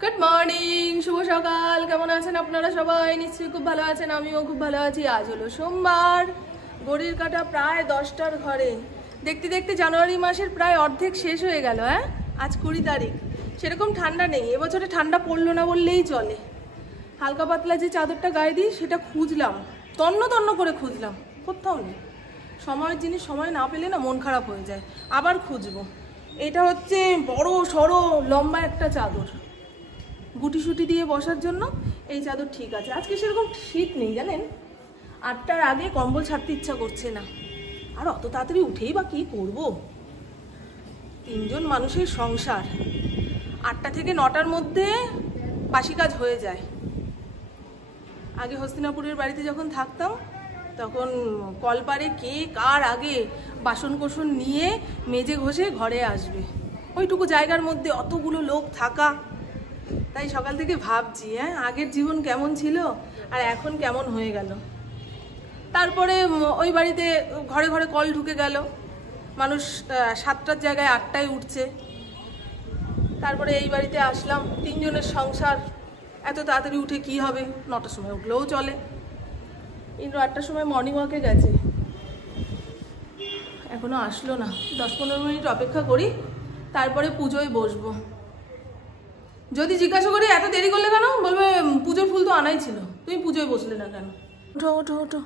Good morning, শুভ সকাল। কেমন আছেন আপনারা সবাই? নিশ্চয়ই খুব ভালো আছেন, আমিও খুব ভালো আছি। আজ হলো সোমবার, ঘড়ির কাঁটা প্রায় 10টার ঘরে। দেখতে দেখতে জানুয়ারি মাসের প্রায় অর্ধেক শেষ হয়ে গেল। আজ 20 তারিখ। সেরকম ঠান্ডা নেই এবছরে, ঠান্ডা পড়লো না বললেই চলে। হালকা পাতলা যে চাদরটা গায়ে দিই সেটা খুঁজলাম, তন্ন তন্ন করে খুঁজলাম, কোথাও নেই। সময়ের জিনিস সময় না পেলে না মন খারাপ হয়ে যায়, আবার খুঁজবো। এটা হচ্ছে বড় সড়ো লম্বা একটা চাদর, গুটি সুটি দিয়ে বসার জন্য এই চাদর ঠিক আছে। আজকে সেরকম শীত নেই জানেন, 8টার আগে কম্বল ছাড়তে ইচ্ছা করছে না। আর অত তাড়াতাড়ি উঠেই বা কি করব, 3জন মানুষের সংসার। 8টা থেকে 9টার মধ্যে বাসি কাজ হয়ে যায়। আগে হস্তিনাপুরের বাড়িতে যখন থাকতাম তখন কলপারে কে কার আগে বাসন কোসন নিয়ে মেজে ঘষে ঘরে আসবে, ওইটুকু জায়গার মধ্যে অতগুলো লোক থাকা। তাই সকাল থেকে ভাবছি আগের জীবন কেমন ছিল আর এখন কেমন হয়ে গেল। তারপরে ওই বাড়িতে ঘরে ঘরে কল ঢুকে গেল, মানুষ 7টার জায়গায় 8টায় উঠছে। তারপরে এই বাড়িতে আসলাম, 3জনের সংসার, এত তাড়াতাড়ি উঠে কি হবে? 9টার সময় উঠলেও চলে। ইন্দ্র 8টার সময় মর্নিং ওয়াকে গেছে, এখনো আসলো না। 10-15 মিনিট অপেক্ষা করি, তারপরে পুজোয় বসবো। যদি জিজ্ঞাসা করি এত দেরি করলে কেন, বলবে পুজোর ফুল তো আনাই ছিল, তুমি পুজোয় বসলে না কেন। ওঠো ওঠো ওঠো।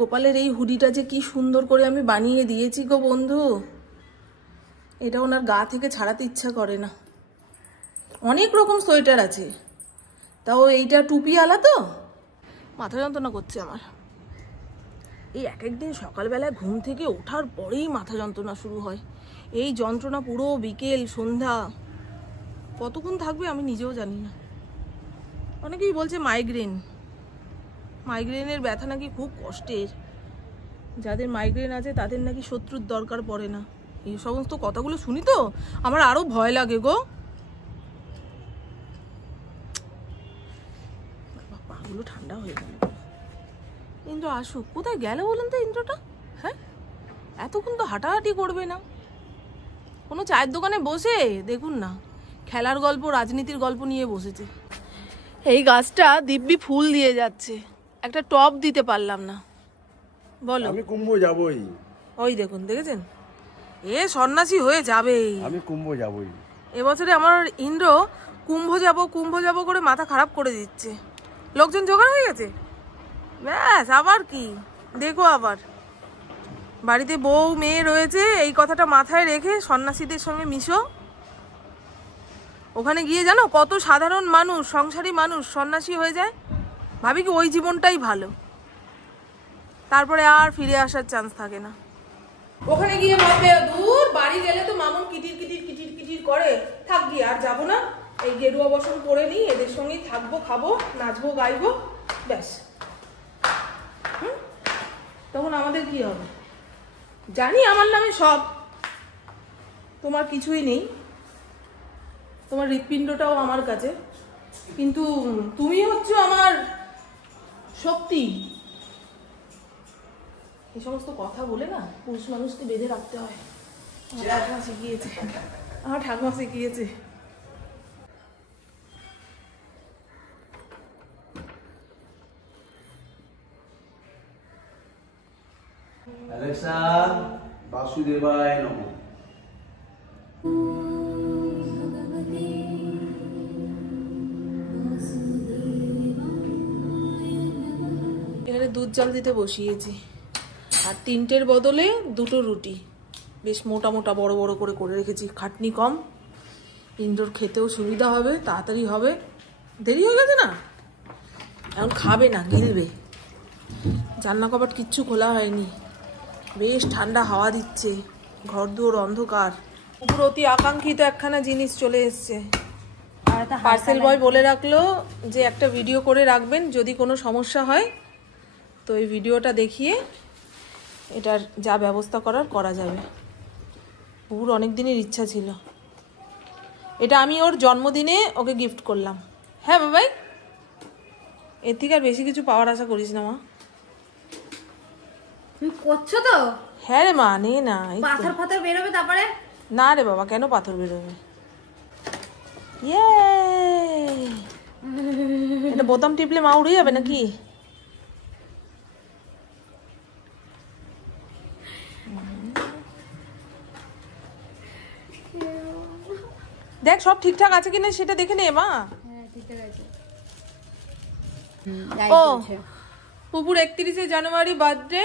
গোপালের এই হুডিটা যে কি সুন্দর করে আমি বানিয়ে দিয়েছি গো বন্ধু, এটা ওনার গা থেকে ছাড়াতে ইচ্ছা করে না। অনেক রকম সোয়েটার আছে, তাও এইটা টুপি আলা তো। মাথা যন্ত্রণা করছে আমার। এই এক একদিন সকালবেলায় ঘুম থেকে ওঠার পরেই মাথা যন্ত্রণা শুরু হয়। এই যন্ত্রণা পুরো বিকেল সন্ধ্যা, কতক্ষণ থাকবে আমি নিজেও জানি না। অনেকেই বলছে মাইগ্রেন, মাইগ্রেনের ব্যথা নাকি খুব কষ্টের। যাদের মাইগ্রেন আছে তাদের নাকি শত্রুর দরকার পড়ে না। এই সমস্ত কথাগুলো শুনি তো আমার আরো ভয় লাগে গো। পাগুলো ঠান্ডা হয়ে গেল। ইন্দ্র আসুক, কোথায় গেল বলুন তো ইন্দ্রটা? এতক্ষণ তো হাঁটাহাঁটি করবে না। কোনো চায়ের দোকানে বসে দেখুন না, খেলার গল্প রাজনীতির গল্প নিয়ে বসেছে। এই গাছটা দিব্যি ফুল দিয়ে যাচ্ছে, একটা টব দিতে পারলাম না। বলো। আমি কুম্ভ যাবই। ওই দেখুন, দেখেছেন, এ সন্ন্যাসী হয়ে যাবেই। আমি কুম্ভ যাবই এবছরে আমার ইন্দ্র কুম্ভ যাব করে মাথা খারাপ করে দিচ্ছে। লোকজন জোগাড় হয়ে গেছে, ব্যাস আবার কি দেখো। আবার বাড়িতে বউ মেয়ে রয়েছে, এই কথাটা মাথায় রেখে সন্ন্যাসীদের সঙ্গে মিশো। ওখানে গিয়ে জানো কত সাধারণ মানুষ, সংসারী মানুষ সন্ন্যাসী হয়ে যায়। ভাবি কি ওই জীবনটাই ভালো, তারপরে আর ফিরে আসার চান্স থাকে না। ওখানে গিয়ে ভাববে দূর, বাড়ি গেলে তো মামুন কিটির কিটির কিটির কিটির করে, থাক গিয়ে আর যাবো না, এই গেরুয়া বসন করে নিই, এদের সঙ্গেই থাকবো, খাবো, নাচবো, গাইবো, ব্যাস। তখন আমাদের কি হবে? জানি আমার নামে সব, তোমার কিছুই নেই, তোমার হৃৎপিণ্ডটাও আমার কাছে, কিন্তু তুমি হচ্ছে আমার শক্তি। এই সমস্ত কথা বলে না পুরুষ মানুষকে বেঁধে রাখতে হয়। আমার ঠাকুমা শিখিয়েছে, আমার ঠাকুমা শিখিয়েছে। অ্যালেক্সা, বাসুদেবায় নমঃ। এখানে দুধ জাল দিতে বসিয়েছি, আর 3টের বদলে 2টো রুটি বেশ মোটা মোটা বড় বড় করে করে রেখেছি। খাটনি কম, ইন্ডোর খেতেও সুবিধা হবে, তাড়াতাড়ি হবে। দেরি হয়ে গেছে না, এখন খাবে না, গিলবে। জানলা কপাট কিচ্ছু খোলা হয়নি, বেশ ঠান্ডা হাওয়া দিচ্ছে, ঘর দুয়ার অন্ধকার। উপর অতি আকাঙ্ক্ষিত একখানা জিনিস চলে এসছে। পার্সেল বয় বলে রাখলো যে একটা ভিডিও করে রাখবেন, যদি কোনো সমস্যা হয় তো এই ভিডিওটা দেখিয়ে এটার যা ব্যবস্থা করার করা যাবে। ওর অনেক দিনের ইচ্ছা ছিল, এটা আমি ওর জন্মদিনে ওকে গিফট করলাম। হ্যাঁ বাবাই, এর থেকে আর বেশি কিছু পাওয়ার আশা করিস না মা। তুমি করছো তো? হ্যাঁ রে মা, নে না। পাথর বেরোবে তারপরে? না রে বাবা, কেন পাথর বেরোবে? ইয়ে বোতাম টিপলে মা উড়ে যাবে নাকি? দেখ সব ঠিকঠাক আছে কিনা সেটা দেখে নে মা। ও পুপুর 31শে জানুয়ারি বার্থডে,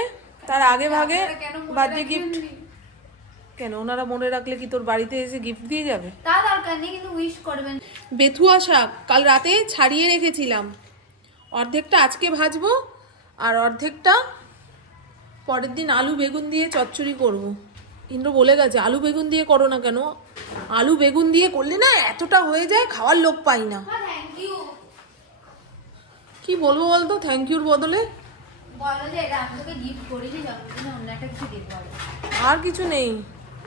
তার আগে ভাগে বার্থডে গিফট। কেন ওনারা মনে রাখলে কি তোর বাড়িতে এসে গিফট দিয়ে যাবে? তা দরকার নেই, কিন্তু উইশ করবেন। বেথুয়া শাক কাল রাতে ছাড়িয়ে রেখেছিলাম, অর্ধেকটা আজকে ভাজবো আর অর্ধেকটা পরের দিন আলু বেগুন দিয়ে চচ্চড়ি করব। ইন্দ্র বলে গেছে আলু বেগুন দিয়ে করো না কেন, আলু বেগুন দিয়ে করলে না এতটা হয়ে যায় খাওয়ার লোক পাই না। থ্যাংক ইউ কি বলবো বলতো থ্যাংক ইউর বদলে? বলো যে এটা আমি তোকে গিফট করিনি, জন্মদিনে অন্য একটা কিছু দিতে পারো। আর কিছু নেই,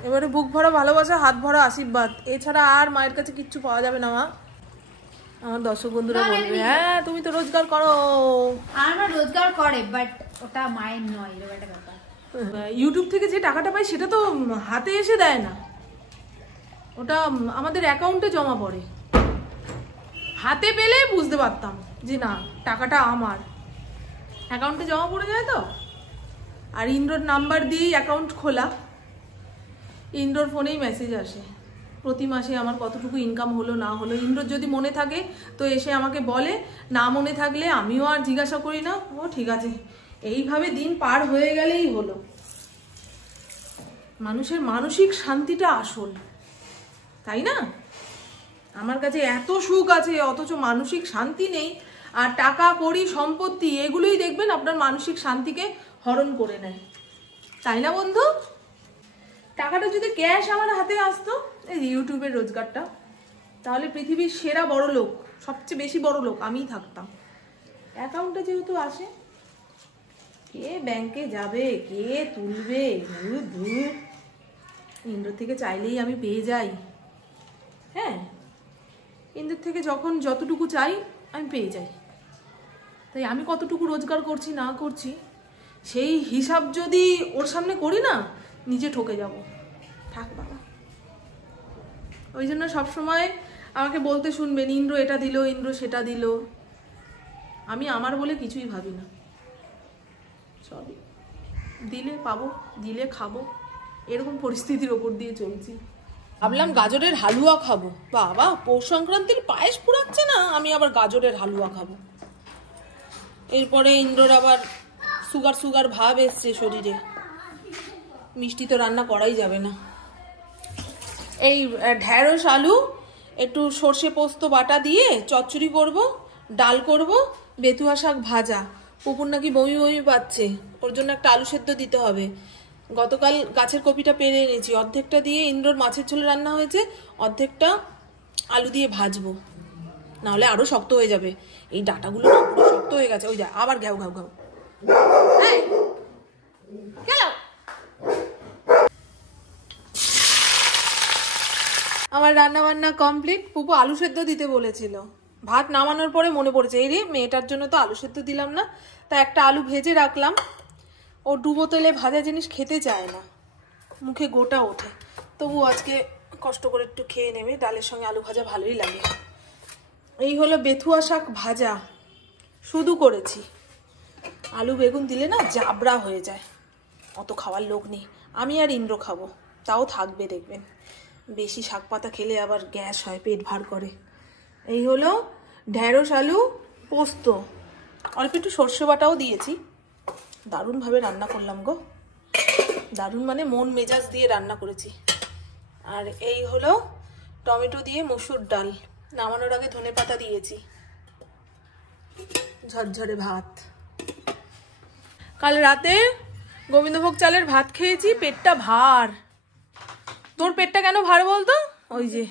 এবারে বুক ভরা ভালোবাসা, হাত ভরা আশীর্বাদ, এছাড়া আর মায়ের কাছে কিচ্ছু পাওয়া যাবে না মা। আমার দর্শক বন্ধুরা বলবে হ্যাঁ তুমি তো রোজগার করো। আমার রোজগার করে, বাট ওটা মায়ের নয়, এরকম একটা ব্যাপার। ইউটিউব থেকে যে টাকাটা পাই সেটা তো হাতে এসে দেয় না, ওটা আমাদের অ্যাকাউন্টে জমা পড়ে। হাতে পেলে বুঝতে পারতাম যে না টাকাটা আমার, অ্যাকাউন্টে জমা পড়ে যায় তো। আর ইন্দ্রর নাম্বার দিয়েই অ্যাকাউন্ট খোলা, ইন্দ্রর ফোনেই মেসেজ আসে প্রতি মাসে আমার কতটুকু ইনকাম হলো না হলো। ইন্দ্রর যদি মনে থাকে তো এসে আমাকে বলে, না মনে থাকলে আমিও আর জিজ্ঞাসা করি না, ও ঠিক আছে। এইভাবে দিন পার হয়ে গেলেই হলো। মানুষের মানসিক শান্তিটা আসল, তাই না? আমার কাছে এত সুখ আছে অথচ মানসিক শান্তি নেই। আর টাকা কড়ি সম্পত্তি এগুলোই দেখবেন আপনার মানসিক শান্তিকে হরণ করে নেয়, তাই না বন্ধু? টাকাটা যদি ক্যাশ আমার হাতে আসতো, এই ইউটিউবের রোজগারটা, তাহলে পৃথিবীর সেরা বড় লোক, সবচেয়ে বেশি বড় লোক আমিই থাকতাম। অ্যাকাউন্টে যেহেতু আসে, কে ব্যাংকে যাবে, কে তুলবে? ইন্দ্র থেকে চাইলেই আমি পেয়ে যাই। হ্যাঁ, ইন্দ্র থেকে যখন যতটুকু চাই আমি পেয়ে যাই। তাই আমি কতটুকু রোজগার করছি না করছি সেই হিসাব যদি ওর সামনে করি না, নিজে ঠকে যাব। থাক বাবা, ওই জন্য সবসময় আমাকে বলতে শুনবেন ইন্দ্র এটা দিল, ইন্দ্র সেটা দিল। আমি আমার বলে কিছুই ভাবি না, সবই দিলে পাবো, দিলে খাবো, এরকম পরিস্থিতির ওপর দিয়ে চলছি। ভাবলাম গাজরের হালুয়া খাবো। বাবা, পৌষ সংক্রান্তির পায়েস পুরাচ্ছে না, আমি আবার গাজরের হালুয়া খাবো। এরপরে ইন্দ্রর আবার সুগার ভাব এসছে শরীরে, মিষ্টি তো রান্না করাই যাবে না। এই ঢ্যাঁড়স আলু একটু সর্ষে পোস্ত বাটা দিয়ে চচ্চড়ি করব, ডাল করব, বেতুয়া শাক ভাজা। পুকুর নাকি বমি বমি পাচ্ছে, ওর জন্য একটা আলু সেদ্ধ দিতে হবে। গতকাল গাছের কপিটা পেরে এনেছি, অর্ধেকটা দিয়ে ইন্দ্রর মাছের ঝোল রান্না হয়েছে, অর্ধেকটা আলু দিয়ে ভাজবো, নাহলে আরো শক্ত হয়ে যাবে। এই ডাটাগুলো না পুরো শক্ত হয়ে গেছে। ওই যা আবার ঘাউ ঘাউ ঘাউ। আমার রান্না বান্না কমপ্লিট। পুপু আলু সেদ্ধ দিতে বলেছিল, ভাত নামানোর পরে মনে পড়েছে এই রে মেয়েটার জন্য তো আলু সেদ্ধ দিলাম না। তা একটা আলু ভেজে রাখলাম, ও ডুবো তেলে ভাজা জিনিস খেতে চায় না, মুখে গোটা ওঠে। তবু আজকে কষ্ট করে একটু খেয়ে নেবে, ডালের সঙ্গে আলু ভাজা ভালোই লাগে। এই হলো বেথুয়া শাক ভাজা, শুধু করেছি। আলু বেগুন দিলে না জাবড়া হয়ে যায়, অত খাওয়ার লোক নেই, আমি আর ইন্দ্র খাবো, তাও থাকবে দেখবেন। বেশি শাক পাতা খেলে আবার গ্যাস হয়, পেট ভার করে। এই হলো ঢ্যাঁড়স আলু পোস্ত, অল্প একটু সর্ষে বাটাও দিয়েছি। দারুণভাবে রান্না করলাম গো, দারুণ মানে মন মেজাজ দিয়ে রান্না করেছি। আর এই হলো টমেটো দিয়ে মসুর ডাল, নামানোর আগে ধনেপাতা দিয়েছি। ঝরঝরে ভাত। কাল রাতে গোবিন্দভোগ চালের ভাত খেয়েছি, পেটটা ভার। তোর পেটটা কেন ভার বলতো? ওই যে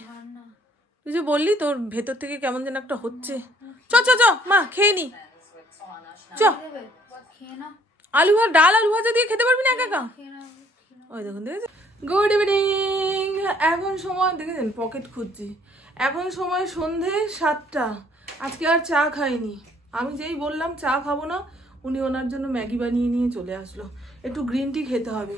তুই যে বললি তোর ভেতর থেকে কেমন যেন একটা হচ্ছে। চ চ চ মা খেয়ে নি, চ। আলু ভাজা, ডাল আলু ভাজা দিয়ে খেতে পারবি না একা একা? ওই দেখুন, দেখেছেন? Good evening. এখন সময় দেখেছেন, পকেট খুঁজছি। এখন সময় সন্ধে 7টা। আজকে আর চা খাইনি। আমি যেই বললাম চা খাবো না, উনি ওনার জন্য ম্যাগি বানিয়ে নিয়ে চলে আসলো। একটু গ্রিন টি খেতে হবে,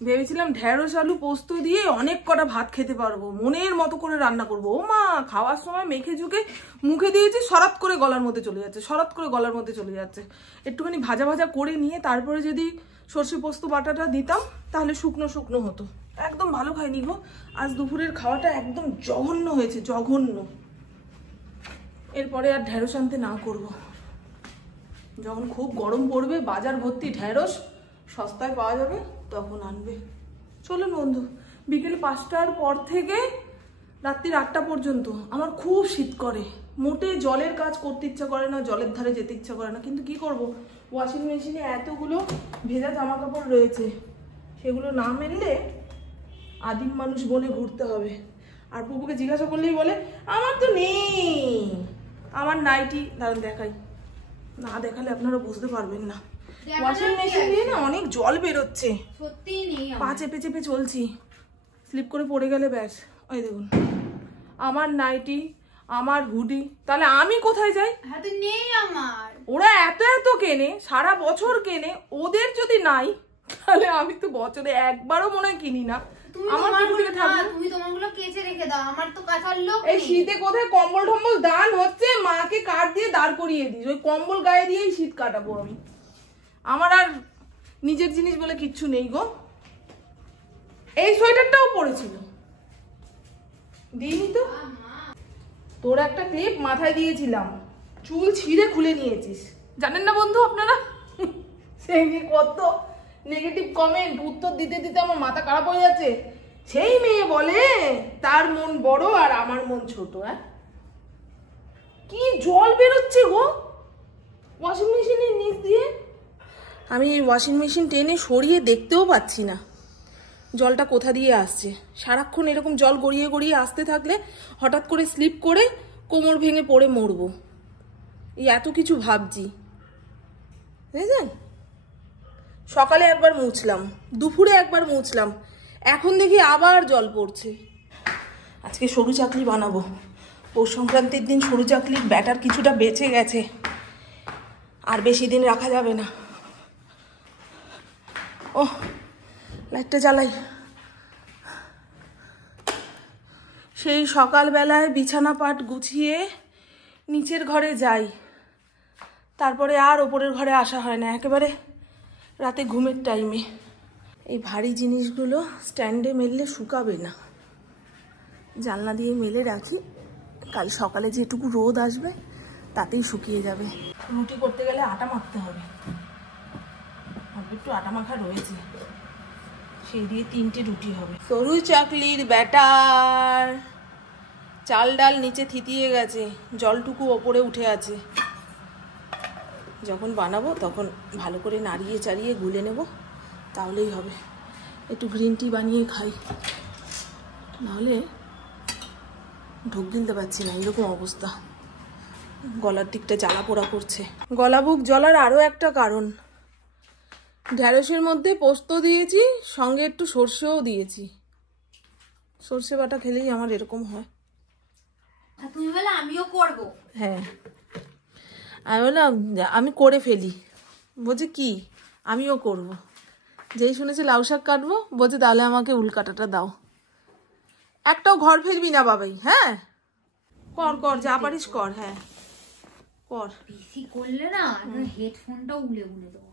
ভেবেছিলাম ঢেঁড়স আলু পোস্ত দিয়ে অনেক কটা ভাত খেতে পারবো, মনের মতো করে রান্না করবো। ও মা, খাওয়ার সময় মেখে ঝুঁকে মুখে দিয়েছি, সরাত করে গলার মধ্যে চলে যাচ্ছে, সরাত করে গলার মধ্যে চলে যাচ্ছে। একটুখানি ভাজা ভাজা করে নিয়ে তারপরে যদি সর্ষে পোস্ত বাটাটা দিতাম তাহলে শুকনো শুকনো হতো। একদম ভালো খাইনি গো, আজ দুপুরের খাওয়াটা একদম জঘন্য হয়েছে, জঘন্য। এরপরে আর ঢেঁড়স আনতে না করবো, যখন খুব গরম পড়বে, বাজার ভর্তি ঢেঁড়স সস্তায় পাওয়া যাবে তখন আনবে। চলুন বন্ধু, বিকেল 5টার পর থেকে রাত্রির 8টা পর্যন্ত আমার খুব শীত করে, মোটে জলের কাজ করতে ইচ্ছা করে না, জলের ধারে যেতে ইচ্ছা করে না। কিন্তু কি করব, ওয়াশিং মেশিনে এতগুলো ভেজা জামা কাপড় রয়েছে, সেগুলো না মেললে আদিম মানুষ বনে ঘুরতে হবে। আর পুপুকে জিজ্ঞাসা করলেই বলে আমার তো নেই, আমার নাইটি। দাঁড়ান দেখাই, না দেখালে আপনারা বুঝতে পারবেন না। ওয়াশিং মেশিন দিয়ে না অনেক জল বেরোচ্ছে, সত্যি নেই। পা চেপে চেপে চলছি, স্লিপ করে পড়ে গেলে ব্যাস। ওই দেখুন আমার নাইটি, আমার হুডি, তাহলে আমি কোথায় যাই? হাতে নেই আমার। ওরা এত এত কেনে, সারা বছর কেনে, ওদের যদি নাই তাহলে আমি তো বছরে একবারও মনে হয় কিনি না। আমার তুমি তোমারগুলো কেচে রেখে দাও, আমার তো কাঁথার লোক। এই শীতে কোথায় কম্বল টম্বল দান হচ্ছে, মাকে কাঠ দিয়ে দাঁড় করিয়ে দিস, ওই কম্বল গায়ে দিয়েই শীত কাটাবো আমি। আমার আর নিজের জিনিস বলে কিচ্ছু নেই গো। এই সোয়েটারটাও পরেছিল, দিইনি তো। তোর একটা ক্লিপ মাথায় দিয়েছিলাম, চুল ছিঁড়ে খুলে নিয়েছিস, জানেন না বন্ধু আপনারা? সেই নিয়ে কত নেগেটিভ কমেন্ট, উত্তর দিতে দিতে আমার মাথা খারাপ হয়ে যাচ্ছে। সেই মেয়ে বলে তার মন বড় আর আমার মন ছোট। হ্যাঁ, কি জল বেরোচ্ছে গো ওয়াশিং মেশিনের নিচ দিয়ে। আমি এই ওয়াশিং মেশিন টেনে সরিয়ে দেখতেও পাচ্ছি না জলটা কোথা দিয়ে আসছে। সারাক্ষণ এরকম জল গড়িয়ে গড়িয়ে আসতে থাকলে হঠাৎ করে স্লিপ করে কোমর ভেঙে পড়ে মরবো। এই এত কিছু ভাবছি, বুঝলেন? সকালে একবার মুছলাম, দুপুরে একবার মুছলাম, এখন দেখি আবার জল পড়ছে। আজকে সরু চাকলি বানাবো, পৌষ সংক্রান্তির দিন সরু চাকলির ব্যাটার কিছুটা বেঁচে গেছে, আর বেশি দিন রাখা যাবে না। ও লাইটটা জ্বালাই। সেই সকালবেলায় বিছানা পাট গুছিয়ে নিচের ঘরে যাই, তারপরে আর ওপরের ঘরে আসা হয় না, একেবারে রাতে ঘুমের টাইমে। এই ভারী জিনিসগুলো স্ট্যান্ডে মেললে শুকাবে না, জানলা দিয়ে মেলে রাখি, কাল সকালে যেটুকু রোদ আসবে তাতেই শুকিয়ে যাবে। রুটি করতে গেলে আটা মাখতে হবে, অল্প একটু আটা মাখা রয়েছে, সেই দিয়ে 3টে রুটি হবে। সরু চাকলির ব্যাটার, চাল ডাল নিচে থিতিয়ে গেছে, জলটুকু ওপরে উঠে আছে। যখন বানাবো তখন ভালো করে নাড়িয়ে চাড়িয়ে গুলে নেব, তাহলেই হবে। একটু গ্রিন টি বানিয়ে খাই, নাহলে ঢোক গিলতে পারছি না, এরকম অবস্থা। গলার দিকটা জ্বালা পোড়া করছে। গলা বুক জ্বলার আরও একটা কারণ, ঢেঁড়সের মধ্যে পোস্ত দিয়েছি, সঙ্গে একটু সর্ষেও দিয়েছি। সর্ষে বাটা খেলেই আমার এরকম হয়। তুমি বলে আমিও করব? হ্যাঁ, আমি বললাম আমি করে ফেলি, বলছে কি আমিও করব। যেই শুনেছি লাউ শাক কাটবো, বলছে তাহলে আমাকে উল্কাটাটা দাও। একটাও ঘর ফেলবি না বাবাই। হ্যাঁ কর কর, যা পারিস কর। হ্যাঁ কর, বেশি করলে না হেডফোনটাও উলে উলে দেবো।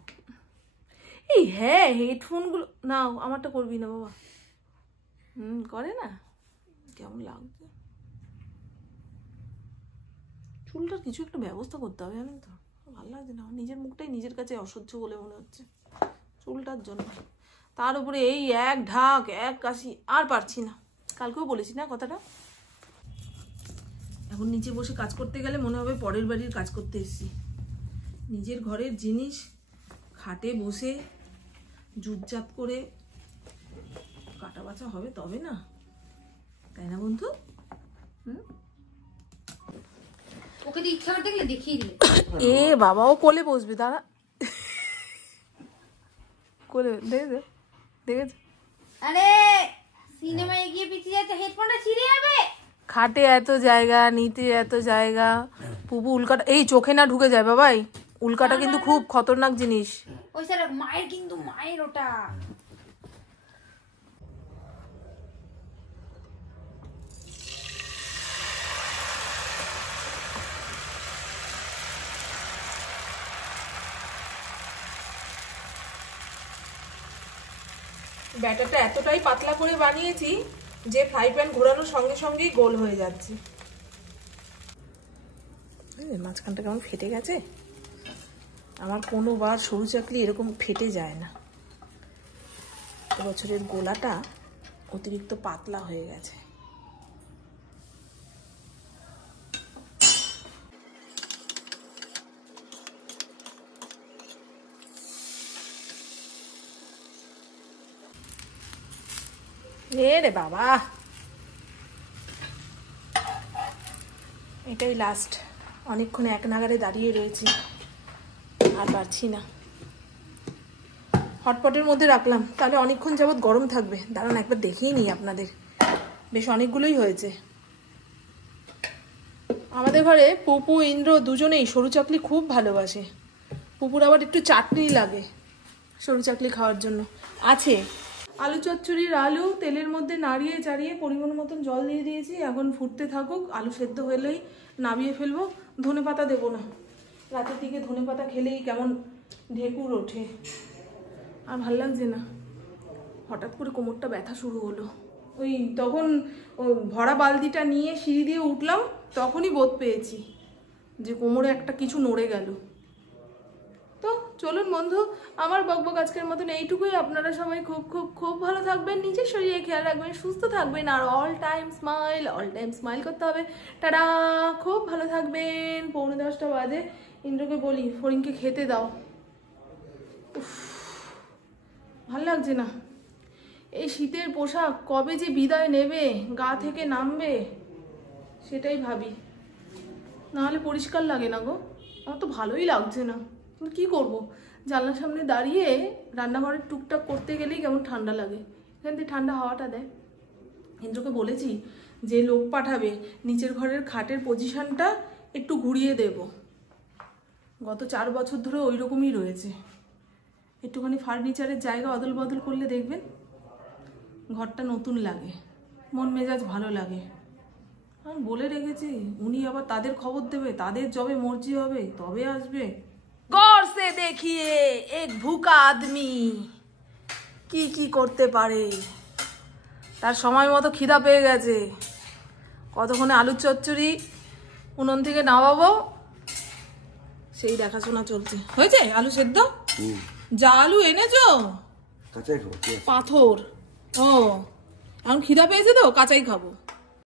এই হ্যাঁ, হেডফোনগুলো নাও, আমারটা করবি না বাবা। করে না, কেমন লাগছে। চুলটার কিছু একটা ব্যবস্থা করতে হবে, জানেন তো? ভালো লাগছে না, নিজের মুখটাই নিজের কাছে অসহ্য বলে মনে হচ্ছে চুলটার জন্য। তার উপরে এই এক ঢাক এক কাশি, আর পারছি না। কালকেও বলেছি না কথাটা। এখন নিচে বসে কাজ করতে গেলে মনে হবে পরের বাড়ির কাজ করতে এসেছি। নিজের ঘরের জিনিস খাটে বসে জুটজাত করে কাটা বাছা হবে তবে না, তাই না বন্ধু? ওকে তো ইচ্ছা করে দেখলে দেখিয়ে দিলে। এ বাবা, ও কোলে বসবে, দাঁড়া। কোলে দেখেছ? আরে সিনেমায় গিয়ে পিছিয়ে যাচ্ছে, হেডফোনটা ছিঁড়ে যাবে। খাটে এত জায়গা, নিতে এত জায়গা, পুপু উল্কাটা এই চোখে না ঢুকে যায় বাবাই। উল্কাটা কিন্তু খুব খতরনাক জিনিস। ওই স্যার মায়ের, কিন্তু মায়ের ওটা ব্যাটারটা এতটাই পাতলা করে বানিয়েছি যে ফ্রাই প্যান ঘোরানোর সঙ্গে সঙ্গেই গোল হয়ে যাচ্ছে। মাঝখানটা কেমন ফেটে গেছে। আমার কোনোবার সরু চাকলি এরকম ফেটে যায় না। এবছরের গোলাটা অতিরিক্ত পাতলা হয়ে গেছে। রে বাবা, এটাই লাস্ট। অনেকক্ষণ এক নাগারে দাঁড়িয়ে রয়েছি, আর পারছি না। হটপটের মধ্যে রাখলাম, তাহলে অনেকক্ষণ যাবৎ গরম থাকবে। দাঁড়ান একবার দেখিয়ে নিই আপনাদের। বেশ অনেকগুলোই হয়েছে। আমাদের ঘরে পুপু ইন্দ্র দুজনেই সরু চাকলি খুব ভালোবাসে। পুপুর আবার একটু চাটনি লাগে সরু চাকলি খাওয়ার জন্য। আছে আলু চচ্চড়ির আলু তেলের মধ্যে নাড়িয়ে চাড়িয়ে পরিমাণ মতন জল দিয়ে দিয়েছি। এখন ফুটতে থাকুক। আলু সেদ্ধ হলেই নামিয়ে ফেলবো। ধনে পাতা দেবো না, রাতের দিকে ধনে পাতা খেলেই কেমন ঢেকুর ওঠে, আর ভাল লাগছে না। হঠাৎ করে কোমরটা ব্যথা শুরু হলো। ওই তখন ভরা বালতিটা নিয়ে সিঁড়ি দিয়ে উঠলাম, তখনই বোধ পেয়েছি যে কোমরে একটা কিছু নড়ে গেল। তো চলুন বন্ধু, আমার বকবক আজকের মতন এইটুকুই। আপনারা সবাই খুব খুব খুব ভালো থাকবেন, নিজের শরীরে খেয়াল রাখবেন, সুস্থ থাকবেন, আর অল টাইম স্মাইল করতে হবে। টাটা, খুব ভালো থাকবেন। 9:45 বাজে। ইন্দ্রকে বলি ফড়িংকে খেতে দাও। ভাল লাগছে না। এই শীতের পোশাক কবে যে বিদায় নেবে, গা থেকে নামবে, সেটাই ভাবি। নাহলে পরিষ্কার লাগে না গো। আমার তো ভালোই লাগছে না, কি করব। জানলার সামনে দাঁড়িয়ে রান্নাঘরের টুকটাক করতে গেলেই কেমন ঠান্ডা লাগে। এখান থেকে ঠান্ডা হাওয়াটা দেয়। ইন্দ্রকে বলেছি যে লোক পাঠাবে, নিচের ঘরের খাটের পজিশনটা একটু ঘুরিয়ে দেব। গত 4 বছর ধরে ওই রকমই রয়েছে। একটুখানি ফার্নিচারের জায়গা অদল বদল করলে দেখবেন ঘরটা নতুন লাগে, মন মেজাজ ভালো লাগে। আমি বলে রেখেছি, উনি আবার তাদের খবর দেবে, তাদের যবে মর্জি হবে তবে আসবে। গौर से देखिए एक भूखा आदमी কি কি করতে পারে। তার সময় মতো খিদা পেয়ে গেছে। কতক্ষণে আলুর চচ্চড়ি উনুন থেকে নামাবো সেই দেখাশোনা চলছে। হয়েছে আলু সেদ্ধ? যা আলু এনেছো পাথর। ও এখন খিদা পেয়েছে তো কাঁচাই খাবো।